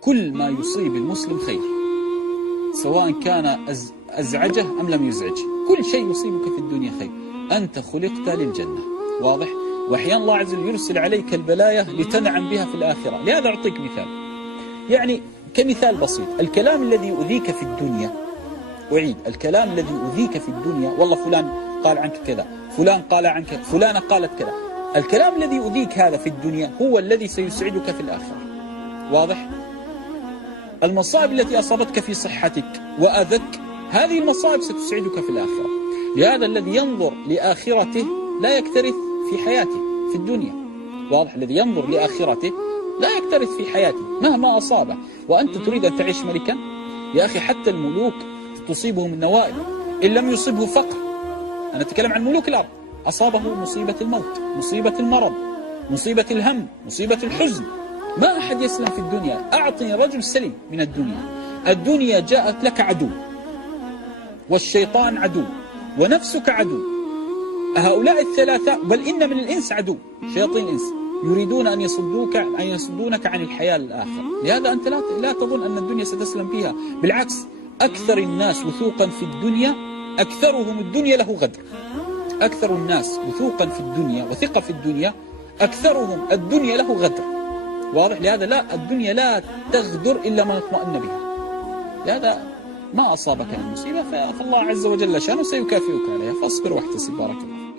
كل ما يصيب المسلم خير، سواء كان أزعجه أم لم يزعجه، كل شيء يصيبك في الدنيا خير. أنت خلقت للجنة، واضح؟ وأحيانا الله عز وجل يرسل عليك البلايا لتنعم بها في الآخرة. لهذا أعطيك مثال، يعني كمثال بسيط: الكلام الذي يؤذيك في الدنيا، أعيد، الكلام الذي يؤذيك في الدنيا، والله فلان قال عنك كذا، فلان قال عنك، فلانة قالت كذا، الكلام الذي يؤذيك هذا في الدنيا هو الذي سيسعدك في الآخرة، واضح؟ المصائب التي أصابتك في صحتك وأذك، هذه المصائب ستسعدك في الآخرة. لهذا الذي ينظر لآخرته لا يكترث في حياته في الدنيا، واضح؟ الذي ينظر لآخرته لا يكترث في حياته مهما أصابه. وأنت تريد أن تعيش ملكا؟ يا أخي حتى الملوك تصيبهم النوائب، إن لم يصيبه فقر، أنا أتكلم عن ملوك الأرض، أصابه مصيبة الموت، مصيبة المرض، مصيبة الهم، مصيبة الحزن. ما أحد يسلم في الدنيا. أعطني رجل سلم من الدنيا. الدنيا جاءت لك عدو، والشيطان عدو، ونفسك عدو. هؤلاء الثلاثة، بل إن من الإنس عدو، شياطين الإنس يريدون أن يصدونك عن الحياة الآخرة. لهذا أنت لا تظن أن الدنيا ستسلم فيها، بالعكس، أكثر الناس وثوقا في الدنيا أكثرهم الدنيا له غدر. أكثر الناس وثوقا في الدنيا وثقة في الدنيا أكثرهم الدنيا له غدر، واضح؟ لهذا لا، الدنيا لا تغدر إلا من اطمأن بها. لهذا ما أصابك من مصيبة فالله عز وجل شانه سيكافئك عليها، فاصبر واحتسب. بارك الله.